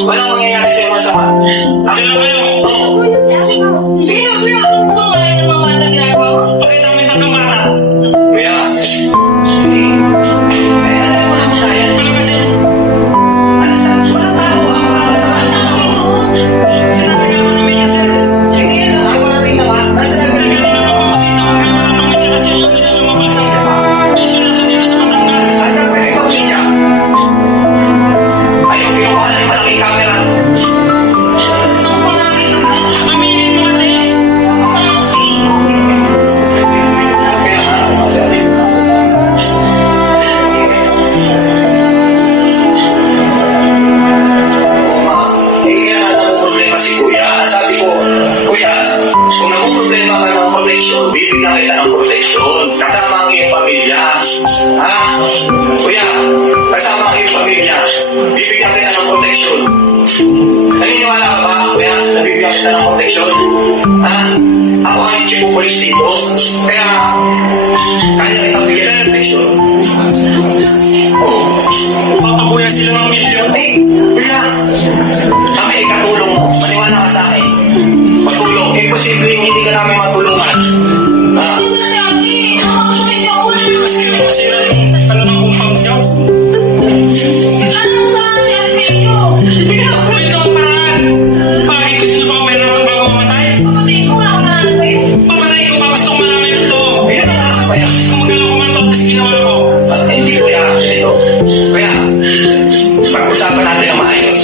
Walang mangyayari sa'yo masama. Akin lang kayo. Sige na, kuya. So, kahit na mga bata ginagawa ko. Pakita mo yung tatlong mata. Kuya. Alam mo naman kaya. Wala kasi. Alasan, walang tao. Ako lang sa kanya. Sinabi ka naman namin yan, sir. Sige na, ako na rin naman. Nasa nagsabi na naman makita ko. Kaya wala naman siya kasi yung pinang mabasa. Hindi siya natutira sa Batangas. Asan pa yung pamilya? Ayaw, kinukuha na yung malaking camera. So, kung nakita sa akin, Aminin mo kasi. kasama ko si Kaya nga, madali. Oo, ma. Kaya nga problema si kuya. Sabi ko, kuya, kung problema ka ng protection, bibigyan kita ng protection. Kasama ang iyong pamilya. Ha? Kuya, kasama ang iyong pamilya. Bibigyan kita ng protection. Naniniwala ka ba, kuya, na bibigyan kita ng protection? Ha? Ako ang chief of police dito. Kaya, kaya kitang bigyan ng protection. Oo. Papabuya sila ng milyon. Ay, kuya, kami, katulong mo. Maniwala ka sa akin. Patulong. Imposibleng hindi ka namin matulungan. Ha? dati. Ako siya yung kauna. Mas kayo masira yung ano ng compound niyo. Anong saan siya sa inyo? Ito ang paraan. Bakit gusto niyo pa ako mayroon bago mamatay? Kapatid ko, wala ko saan sa iyo. Pamatay ko ba gusto mo namin ito? Ayan na nga, kuya. Gusto mo magkano kumanto tapos ginawa ko. Hindi, kuya. Ito. Kuya, pag-usapan natin ang maayos.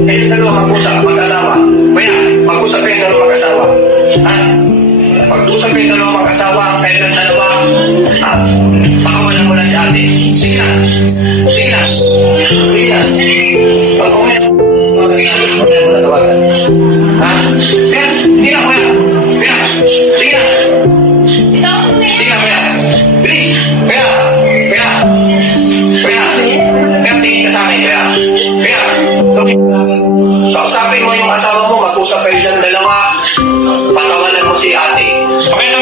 Kayo dalawa mag-usap, mag-asawa. Kuya, mag-usap kayo dalawa mag-asawa. Ha? Pag-usap kayo dalawa mag-asawa, kayo ng dalawa. Ha? Pakawalan mo na si ate. Sige na. Sige na. Sige na. Pag kumaya, mag-asawa mo na tawagan. Ha? Kuya, hindi na, kuya. Kuya, sige na. Itaw ko Sige na, kuya. Bilis. Kuya. Kuya. Kuya. Kuya, tingin ka sa akin, kuya. Kuya. Kausapin mo yung asawa mo, mag-usap kayo dyan dalawa. Patawalan mo si ate. Pakita